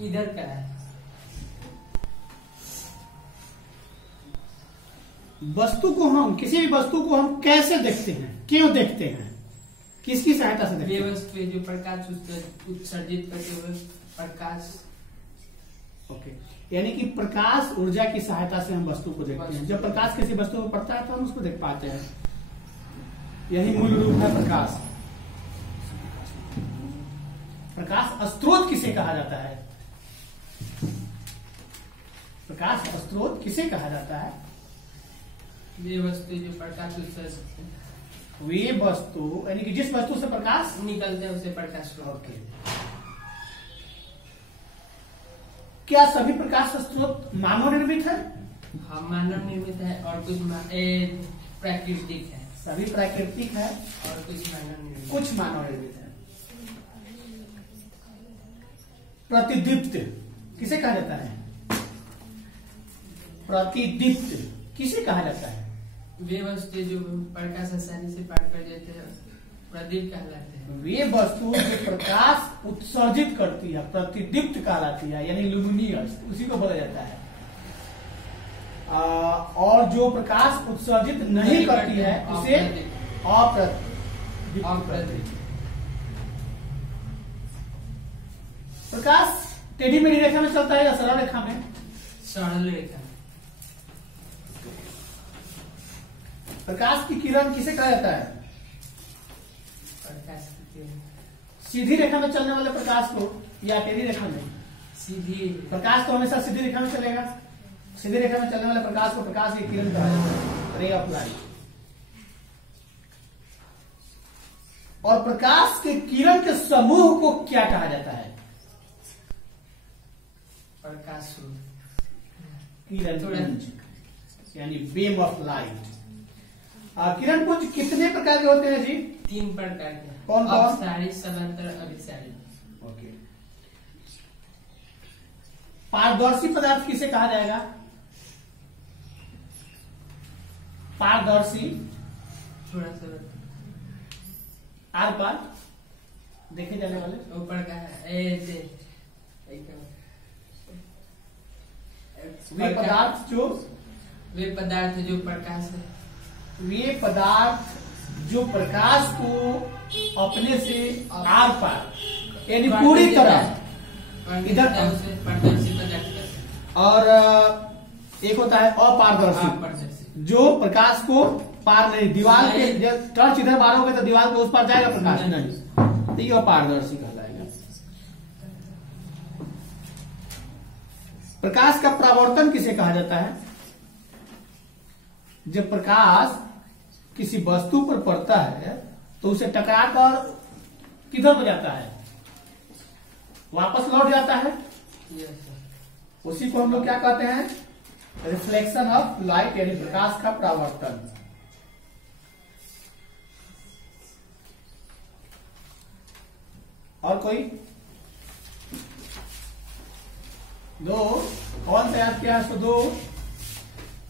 इधर का है। वस्तु को हम, किसी भी वस्तु को हम कैसे देखते हैं, क्यों देखते हैं, किसकी सहायता से देखते वे हैं? वस्तु जो प्रकाश उत्सर्जित करते हुए प्रकाश। ओके, यानी कि प्रकाश ऊर्जा की सहायता से हम वस्तु को देखते हैं। जब प्रकाश किसी वस्तु को पड़ता है तो हम उसको देख पाते हैं। यही मूल रूप है प्रकाश। प्रकाश स्रोत किसे कहा जाता है? प्रकाश स्रोत किसे कहा जाता है? वे वस्तु जो प्रकाश उत्सर्जित, वे वस्तु यानी कि जिस वस्तु से प्रकाश निकलते हैं उसे प्रकाश। ओके, क्या सभी प्रकाश स्रोत मानव निर्मित है? हाँ, मानव निर्मित है और कुछ प्राकृतिक है। सभी प्राकृतिक है और कुछ मानव निर्मित। कुछ मानव निर्मित है। प्रतिदीप्त किसे कहा जाता है? प्रतिदीप्त किसे कहा जाता है? वे वस्तु जो प्रकाश आसानी से पार कर देते हैं प्रदीप कहलाते हैं। वे वस्तु जो प्रकाश उत्सर्जित करती है प्रतिदीप्त कहलाती है, यानी लुमिनियस, उसी को बोला जाता है। और जो प्रकाश उत्सर्जित नहीं करती है उसे अप्रदीप्त। प्रकाश टेढ़ी मेढ़ी रेखा में चलता है या सरल रेखा में? सरल रेखा। प्रकाश की किरण किसे कहा जाता है? प्रकाश की किरण। सीधी रेखा में चलने वाले प्रकाश को या टेढ़ी रेखा में? सीधी। प्रकाश तो हमेशा सीधी रेखा में चलेगा। सीधी रेखा में चलने वाले प्रकाश को प्रकाश की किरण कहा जाता है, रे ऑफ लाइट। और प्रकाश के किरण के समूह को क्या कहा जाता है? प्रकाश किरण पुंज, यानी बीम ऑफ लाइट। किरण पुंज कितने प्रकार के होते हैं जी? 3 प्रकार के। कौन कौन? अपसारी, समांतर, अभिसारी। ओके। पारदर्शी पदार्थ किसे कहा जाएगा? पारदर्शी, थोड़ा सा आर पार देखे जाने वाले। ऊपर का है वे पदार्थ जो प्रकाश है। वे पदार्थ जो प्रकाश को अपने से आर पार यानी पूरी तरह इधर पारदर्शी पदार्थ। और एक होता है अपारदर्शी, जो प्रकाश को पार नहीं, दीवार के टर्च इधर मारोगे तो दीवार के उस पार जाएगा प्रकाश नहीं, तो ये अपारदर्शी कहलाएगा। प्रकाश का परावर्तन किसे कहा जाता है? जब प्रकाश किसी वस्तु पर पड़ता है तो उसे टकराकर किधर हो जाता है? वापस लौट जाता है। उसी को हम लोग क्या कहते हैं? रिफ्लेक्शन ऑफ लाइट, यानी प्रकाश का परावर्तन। और कोई दो? कौन सा याद किया? तो दो,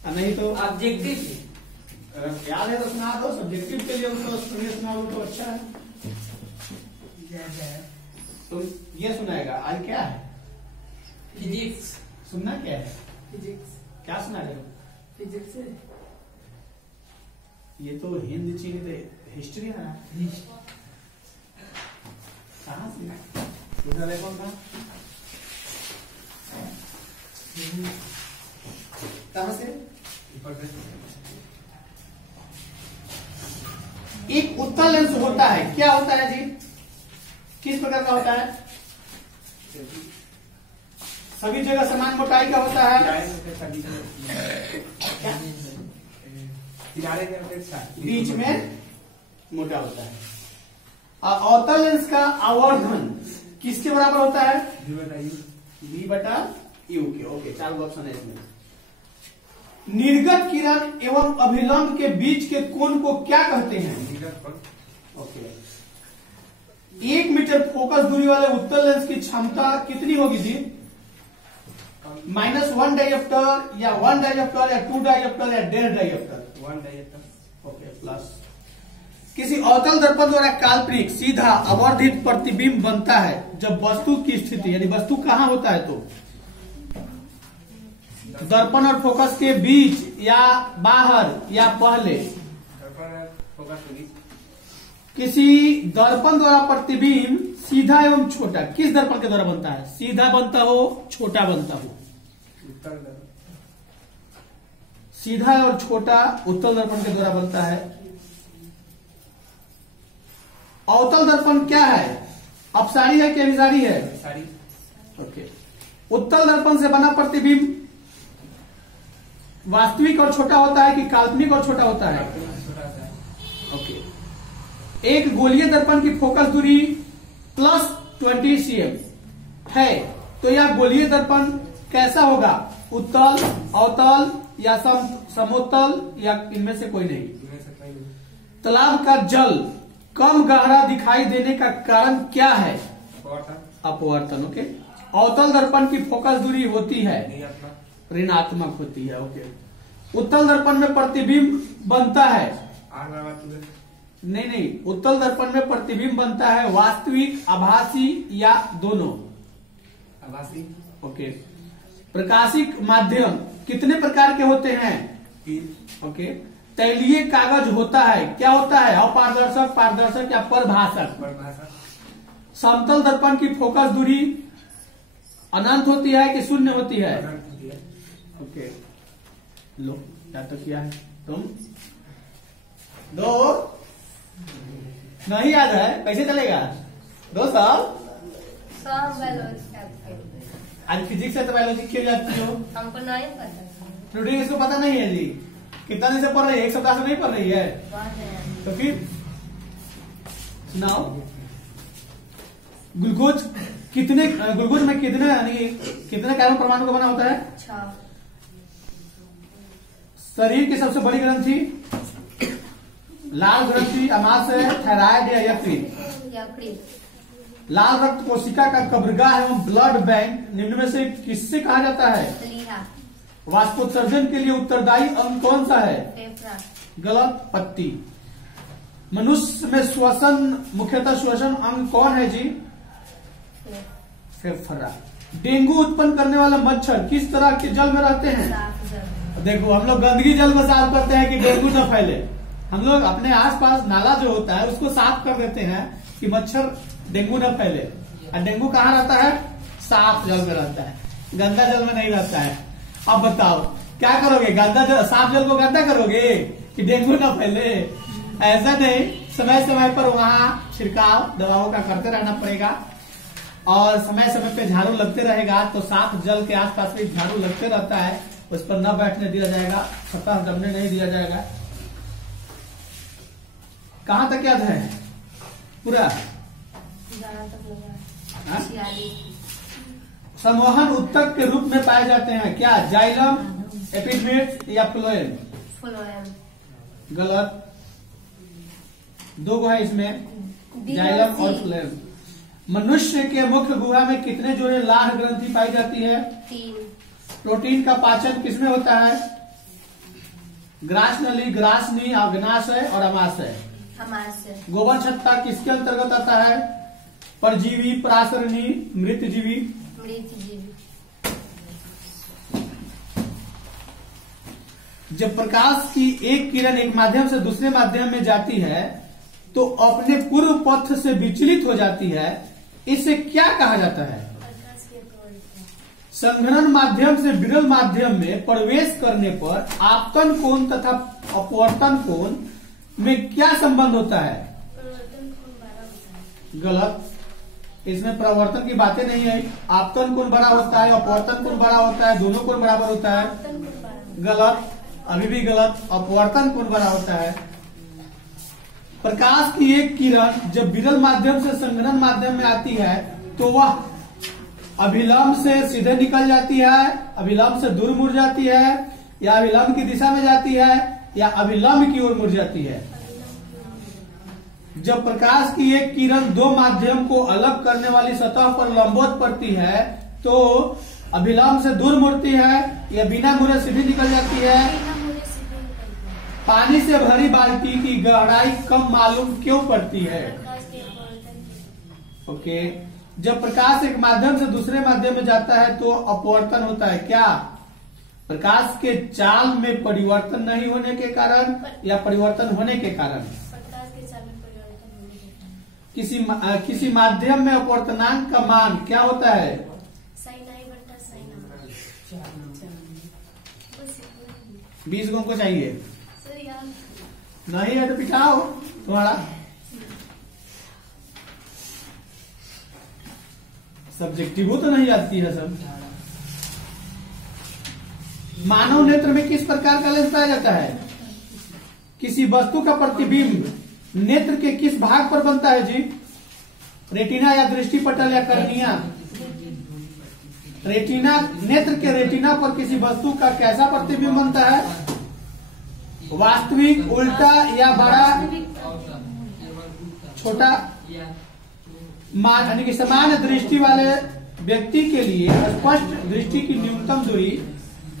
नहीं तो ऑब्जेक्टिव याद है तो सुना दो। सब्जेक्टिव के लिए उसको सुना दो तो अच्छा है। तो ये सुनाएगा। आज क्या है? फिजिक्स। सुनना क्या है? फिजिक्स। क्या सुना रहे हो? फिजिक्स है। ये तो हिंदी चीनी हिस्ट्री है ना? कहाँ से उधर है? कौन था? कहाँ से? एक उत्तल लेंस होता है, क्या होता है जी? किस प्रकार का होता है? सभी जगह समान मोटाई का होता है। बीच में मोटा होता है। अवतल लेंस का आवर्धन किसके बराबर होता है? V/U के। ओके, 4 ऑप्शन है इसमें। निर्गत किरण एवं अभिलंब के बीच के कोण को क्या कहते हैं? ओके। 1 मीटर फोकस दूरी वाले उत्तल लेंस की क्षमता कितनी होगी जी? -1 डायोप्टर या 1 डायोप्टर या 2 डायोप्टर या 1.5 डायोप्टर? 1 डायोप्टर। ओके, प्लस किसी अवतल दर्पण द्वारा काल्पनिक सीधा अवर्धित प्रतिबिंब बनता है जब वस्तु की स्थिति, यानी वस्तु कहाँ होता है, तो दर्पण और फोकस के बीच या बाहर या पहले। किसी दर्पण द्वारा प्रतिबिंब सीधा एवं छोटा किस दर्पण के द्वारा बनता है? सीधा बनता हो, छोटा बनता हो? सीधा और छोटा उत्तल दर्पण के द्वारा बनता है। अवतल दर्पण क्या है? अपसारी है कि अभिसारी है? ओके। उत्तल दर्पण से बना प्रतिबिंब वास्तविक और छोटा होता है कि काल्पनिक और छोटा होता है? ओके। एक गोलीय दर्पण की फोकस दूरी +20 cm है, तो यह गोलीय दर्पण कैसा होगा? उत्तल, अवतल या समोत्तल या इनमें से कोई नहीं? तालाब का जल कम गहरा दिखाई देने का कारण क्या है? अपवर्तन। ओके। अवतल दर्पण की फोकस दूरी होती है ऋणात्मक होती है। ओके। उत्तल दर्पण में प्रतिबिंब बनता है, नहीं, उत्तल दर्पण में प्रतिबिंब बनता है वास्तविक, आभासी या दोनों? आभासी। ओके। प्रकाशिक माध्यम कितने प्रकार के होते हैं? 3। ओके। तैलीय कागज होता है, क्या होता है? अपारदर्शक, पारदर्शक या परभाषक? समतल दर्पण की फोकस दूरी अनंत होती है कि शून्य होती है? ओके। लो, क्या तो किया है तुम? दो नहीं याद है, कैसे चलेगा? 2 साल आज फिजिक्स से तो बायोलॉजी क्यों जाती हो? हमको नहीं पता। रूटीन इसको पता नहीं है जी? कितना दिन से पढ़ रही है? 1 सप्ताह से नहीं पढ़ रही है? तो फिर सुनाओ। ग्लूकोज में कितने यानी कितने कार्बन परमाणु का बना होता है? 6। शरीर की सबसे बड़ी ग्रंथि? लाल ग्रंथि, अमाशय, थायराइड या यकृत? लाल रक्त कोशिका का कब्रगाह एवं ब्लड बैंक निम्न में से किससे कहा जाता है? वाष्पोत्सर्जन के लिए उत्तरदायी अंग कौन सा है? फेफड़ा। गलत, पत्ती। मनुष्य में मुख्यतः श्वसन अंग कौन है जी? फेफड़ा। डेंगू उत्पन्न करने वाला मच्छर किस तरह के जल में रहते हैं? साफ जल। देखो, हम लोग गंदगी जल में साफ करते हैं कि डेंगू न फैले। हम लोग अपने आसपास नाला जो होता है उसको साफ कर देते हैं कि मच्छर डेंगू न फैले। और डेंगू कहाँ रहता है? साफ जल में रहता है, गंदा जल में नहीं रहता है। अब बताओ क्या करोगे? साफ जल को गंदा करोगे कि डेंगू न फैले? ऐसा नहीं, समय समय पर वहाँ छिड़काव दवाओं का करते रहना पड़ेगा और समय समय पे झाड़ू लगते रहेगा, तो साफ जल के आसपास भी झाड़ू लगते रहता है, उस पर न बैठने दिया जाएगा, सतह दबने नहीं दिया जाएगा। कहाँ तक याद है पूरा? संवहन उत्तक के रूप में पाए जाते हैं क्या? जाइलम, एपिडर्मिस या फ्लोएम? गलत, 2 गो है इसमें, जाइलम और फ्लोएम। मनुष्य के मुख्य गुहा में कितने जोड़े लार ग्रंथि पाई जाती है? 3। प्रोटीन का पाचन किसमें होता है? ग्रासनली, ग्रासनी, अग्नाशय और अमाशय। गोबर छत्ता किसके अंतर्गत आता है? परजीवी, प्रासरणी, मृतजीवी? जब प्रकाश की एक किरण एक माध्यम से दूसरे माध्यम में जाती है तो अपने पूर्व पथ से विचलित हो जाती है, इसे क्या कहा जाता है? संघनन माध्यम से विरल माध्यम में प्रवेश करने पर आपतन कोण तथा अपवर्तन कोण में क्या संबंध होता है? गलत, इसमें प्रवर्तन की बातें नहीं है। आपतन कोण बड़ा होता है, अपवर्तन कोण बड़ा होता है, दोनों कोण बराबर होता है। गलत, अभी भी गलत, अपवर्तन कोण बड़ा होता है। प्रकाश की एक किरण जब विरल माध्यम से संघनन माध्यम में आती है तो वह अभिलंब से सीधे निकल जाती है, अभिलंब से दूर मुड़ जाती है, या अभिलंब की दिशा में जाती है, या अभिलंब की ओर मुड़ जाती है। जब प्रकाश की एक किरण 2 माध्यम को अलग करने वाली सतह पर लंबवत पड़ती है तो अभिलंब से दूर मुड़ती है या बिना मुड़े सीधी निकल जाती है? पानी से भरी बाल्टी की गहराई कम मालूम क्यों पड़ती है? प्रकाश के अपवर्तन के। ओके, जब प्रकाश एक माध्यम से दूसरे माध्यम में जाता है तो अपवर्तन होता है। क्या? प्रकाश के चाल में परिवर्तन नहीं होने के कारण या परिवर्तन होने के कारण? प्रकाश के चाल में परिवर्तन होने के कारण। किसी माध्यम में अपवर्तनांक का मान क्या होता है? साइन आई बट्टा साइन आर। बस इतना। 20 को हमको चाहिए। सर यार नहीं है तो पिटाओ तुम्हारा। सब्जेक्टिव तो नहीं आती है सब। मानव नेत्र में किस प्रकार का लेंस पाया जाता है? किसी वस्तु का प्रतिबिंब नेत्र के किस भाग पर बनता है जी? रेटिना या दृष्टि पटल या कर्निया? रेटिना, नेत्र के रेटिना पर किसी वस्तु का कैसा प्रतिबिंब बनता है? वास्तविक, उल्टा या बड़ा, छोटा? यानी कि सामान्य दृष्टि वाले व्यक्ति के लिए स्पष्ट दृष्टि की न्यूनतम दूरी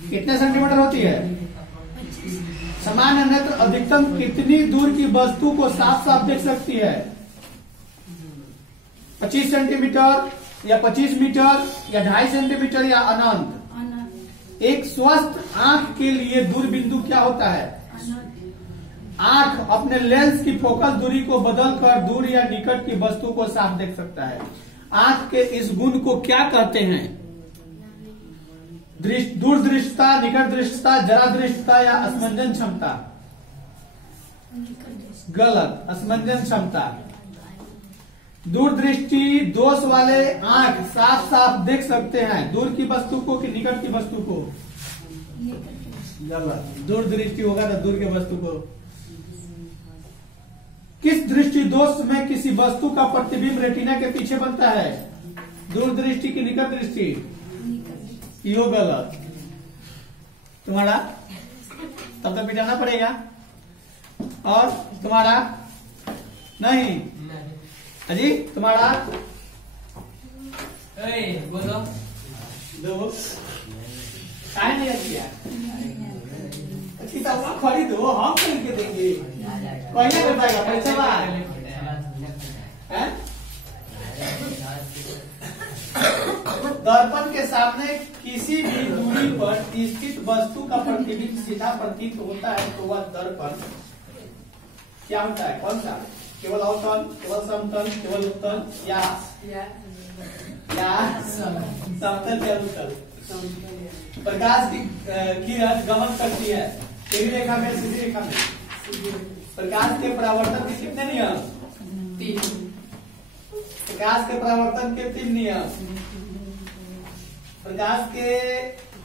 कितने सेंटीमीटर होती है? सामान्य नेत्र अधिकतम कितनी दूर की वस्तु को साफ साफ देख सकती है? 25 सेंटीमीटर या 25 मीटर या 2.5 सेंटीमीटर या अनंत? एक स्वस्थ आंख के लिए दूर बिंदु क्या होता है? आंख अपने लेंस की फोकल दूरी को बदलकर दूर या निकट की वस्तु को साफ देख सकता है। आंख के इस गुण को क्या कहते हैं? दूरदृष्टता, निकट दृष्टता, जरा दृष्टता या असमंजन क्षमता? गलत, असमंजन क्षमता। दूरदृष्टि दोष वाले आंख साफ साफ देख सकते हैं दूर की वस्तु को कि निकट की वस्तु को? गलत, दूरदृष्टि होगा तो दूर की वस्तु को। किस दृष्टि दोष में किसी वस्तु का प्रतिबिंब रेटिना के पीछे बनता है? दूरदृष्टि की निकट दृष्टि? यो गलत। तुम्हारा तब तक पिटाना पड़ेगा। और तुम्हारा नहीं अजी, तुम्हारा बोलो दो काय नहीं किया? किताब खरीदो, हम खरीद के देंगे। पहले कर पाएगा पैसा बाहर। दर्पण के सामने किसी भी दूरी पर स्थित वस्तु का प्रतिबिंब सीधा प्रतीत होता है तो वह दर्पण क्या होता है? कौन सा? केवल अवतल, केवल समतल, केवल उत्तल या समतल या उत्तल? प्रकाश की किरण गमन करती है सीधी रेखा में, सीधी रेखा में। प्रकाश के परावर्तन के कितने नियम? 3। प्रकाश के परावर्तन के 3 नियम। प्रकाश के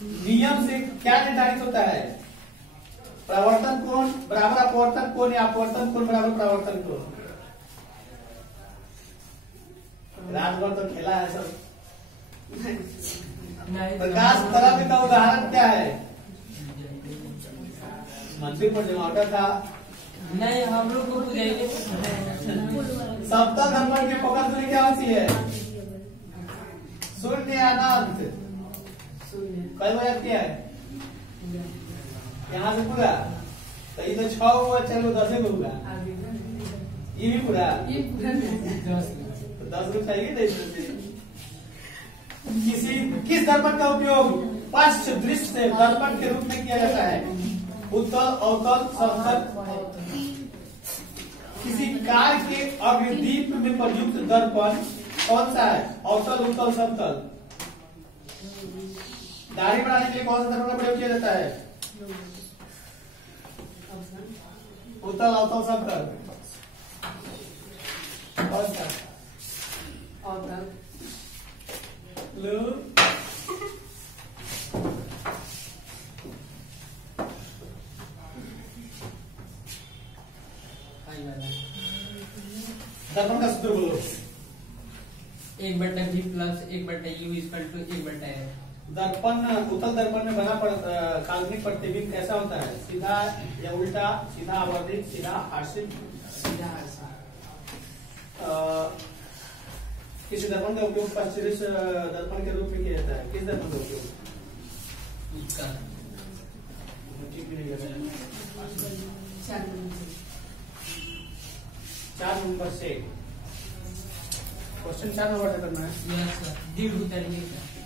नियम से क्या निर्धारित होता है? परावर्तन कोण बराबर अपवर्तन कोण या अपवर्तन कोण बराबर परावर्तन कोण? रात भर तो खेला है सब। प्रकाश तरंग का उदाहरण क्या है? मंदिर पर जमावटा था। नहीं, हम लोग को बुझाइए। सप्तम नंबर की फोकस दूरी क्या होती है? शून्य अनंत। कई बार क्या है? यहाँ से पूरा तो ये तो 6 हुआ, चलो 10 होगा। ये भी पूरा 10 रुपये चाहिए। किस दर्पण का उपयोग पश्च दृश्य दर्पण के रूप में किया जाता है? उत्तल, अवतल, समतल? किसी कार के अग्रदीप में प्रयुक्त दर्पण कौन सा है? अवतल, उत्तल, समतल? दाढ़ी बढ़ाने के लिए कौन सा दर्पण का प्रयोग किया जाता है? उत्तल, अवतल, समतल? कौन सा? अवतल। लो दर्पण का सूत्र बोलो। 1/v plus 1/u equal to 1/f। दर्पण उत्तल दर्पण में बना काल्पनिक प्रतिबिंब कैसा होता है? सीधा या उल्टा? सीधा आवर्धित, सीधा आश्रित? सीधा आशा। किसी दर्पण का उपयोग पश्चिमी दर्पण के रूप में किया जाता है? किस दर्पण का उपयोग? उत्तल। ठीक भी नहीं लग रहा है। 4 नंबर से क्वेश्चन 4 नंबर से करना है। यस सर, दीर्घ उतरने का।